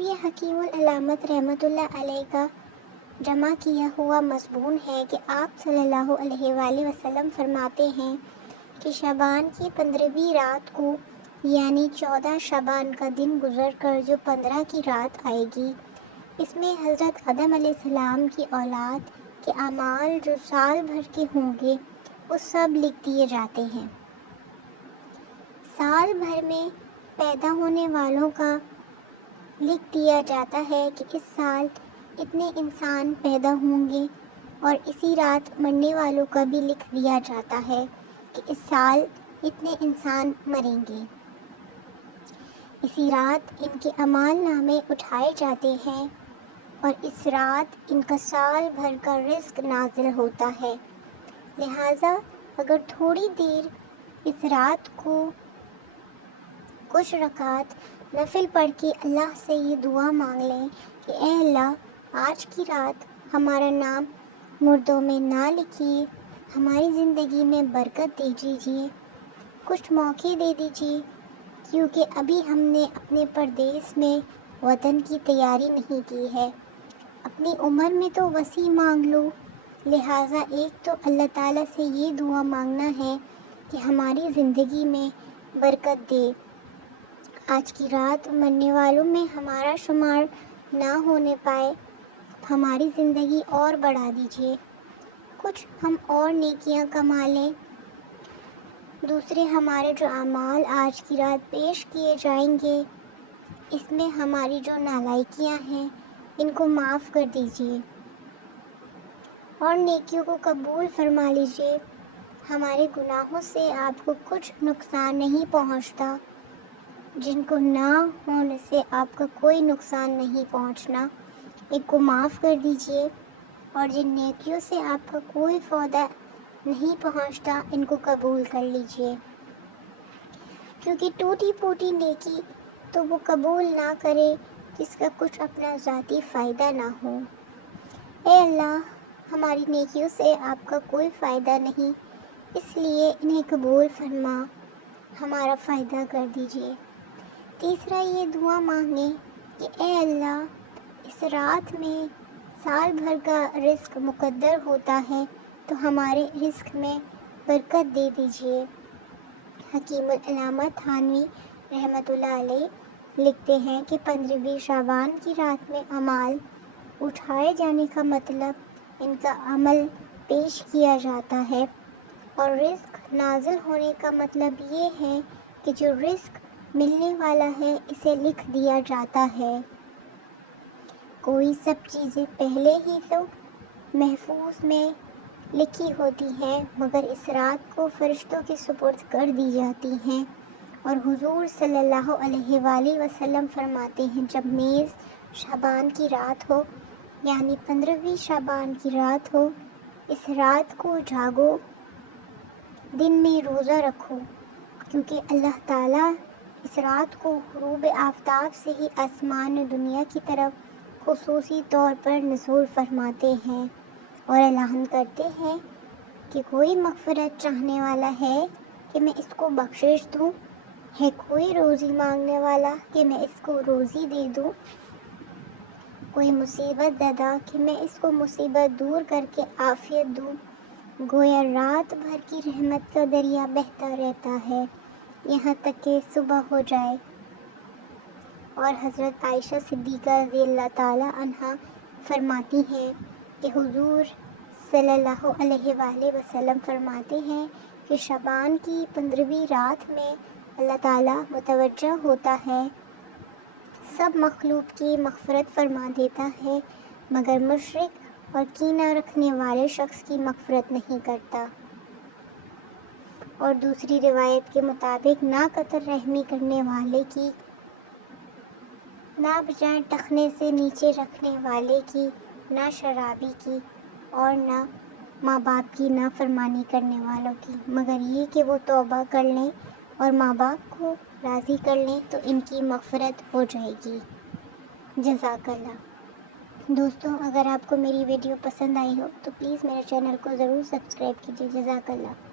یہ حکیم العلامت رحمۃ اللہ علیہ کا جمع کیا ہوا مضمون ہے کہ آپ صلی اللہ علیہ وآلہ وسلم فرماتے ہیں کہ شعبان کی 15ویں رات کو یعنی 14 شعبان کا دن گزر کر جو 15 کی رات آئے گی، اس میں حضرت آدم علیہ السلام کی اولاد کے اعمال جو سال بھر کے ہوں گے وہ سب لکھ دیے جاتے ہیں۔ سال بھر میں پیدا ہونے والوں کا لکھ دیا جاتا ہے کہ اس سال اتنے انسان پیدا ہوں گے، اور اسی رات مرنے والوں کا بھی لکھ دیا جاتا ہے کہ اس سال اتنے انسان مریں گے۔ اسی رات ان کے اعمال نامے اٹھائے جاتے ہیں اور اس رات ان کا سال بھر کا رزق نازل ہوتا ہے۔ لہٰذا اگر تھوڑی دیر اس رات کو کچھ رکعت نفل پڑھ کے اللہ سے یہ دعا مانگ لیں کہ اے اللہ، آج کی رات ہمارا نام مردوں میں نہ لکھیے، ہماری زندگی میں برکت دے دیجیے، کچھ موقع دے دیجیے، کیونکہ ابھی ہم نے اپنے پردیس میں وطن کی تیاری نہیں کی ہے۔ اپنی عمر میں تو وسیع مانگ لو، لہٰذا ایک تو اللہ تعالیٰ سے یہ دعا مانگنا ہے کہ ہماری زندگی میں برکت دے، آج کی رات مرنے والوں میں ہمارا شمار نہ ہونے پائے، ہماری زندگی اور بڑھا دیجیے، کچھ ہم اور نیکیاں کما لیں، دوسرے ہمارے جو اعمال آج کی رات پیش کیے جائیں گے اس میں ہماری جو نالائکیاں ہیں ان کو معاف کر دیجیے اور نیکیوں کو قبول فرما لیجیے۔ ہمارے گناہوں سے آپ کو کچھ نقصان نہیں پہنچتا، جن کو نہ ہونے سے آپ کا کوئی نقصان نہیں پہنچنا، ان کو معاف کر دیجیے، اور جن نیکیوں سے آپ کا کوئی فائدہ نہیں پہنچتا ان کو قبول کر لیجیے، کیونکہ ٹوٹی پھوٹی نیکی تو وہ قبول نہ کرے جس کا کچھ اپنا ذاتی فائدہ نہ ہو۔ اے اللہ، ہماری نیکیوں سے آپ کا کوئی فائدہ نہیں، اس لیے انہیں قبول فرما، ہمارا فائدہ کر دیجیے۔ تیسرا یہ دعا مانگیں کہ اے اللہ، اس رات میں سال بھر کا رزق مقدر ہوتا ہے تو ہمارے رزق میں برکت دے دیجیے۔ حکیم العلامت تھانوی رحمۃ اللہ علیہ لکھتے ہیں کہ 15ویں شعبان کی رات میں اعمال اٹھائے جانے کا مطلب ان کا عمل پیش کیا جاتا ہے، اور رزق نازل ہونے کا مطلب یہ ہے کہ جو رزق ملنے والا ہے اسے لکھ دیا جاتا ہے۔ کوئی سب چیزیں پہلے ہی تو محفوظ میں لکھی ہوتی ہیں، مگر اس رات کو فرشتوں کے سپرد کر دی جاتی ہیں، اور حضور صلی اللہ علیہ وآلہ وسلم فرماتے ہیں جب نیز شعبان کی رات ہو یعنی 15ویں شعبان کی رات ہو، اس رات کو جاگو، دن میں روزہ رکھو، کیونکہ اللہ تعالیٰ اس رات کو غروب آفتاب سے ہی آسمان دنیا کی طرف خصوصی طور پر نزول فرماتے ہیں اور اعلان کرتے ہیں کہ کوئی مغفرت چاہنے والا ہے کہ میں اس کو بخشش دوں، ہے کوئی روزی مانگنے والا کہ میں اس کو روزی دے دوں، کوئی مصیبت زدہ کہ میں اس کو مصیبت دور کر کے عافیت دوں۔ گویا رات بھر کی رحمت کا دریا بہتا رہتا ہے یہاں تک کہ صبح ہو جائے۔ اور حضرت عائشہ صدیقہ رضی اللہ تعالی عنہا فرماتی ہیں کہ حضور صلی اللہ علیہ وآلہ وسلم فرماتے ہیں کہ شعبان کی 15ویں رات میں اللہ تعالیٰ متوجہ ہوتا ہے، سب مخلوق کی مغفرت فرما دیتا ہے، مگر مشرک اور کینہ رکھنے والے شخص کی مغفرت نہیں کرتا۔ اور دوسری روایت کے مطابق نہ قطر رحمی کرنے والے کی، نہ بجائے ٹخنے سے نیچے رکھنے والے کی، نہ شرابی کی، اور نہ ماں باپ کی نافرمانی کرنے والوں کی، مگر یہ کہ وہ توبہ کر لیں اور ماں باپ کو راضی کر لیں تو ان کی مغفرت ہو جائے گی۔ جزاک اللہ۔ دوستوں، اگر آپ کو میری ویڈیو پسند آئی ہو تو پلیز میرے چینل کو ضرور سبسکرائب کیجیے۔ جزاک اللہ۔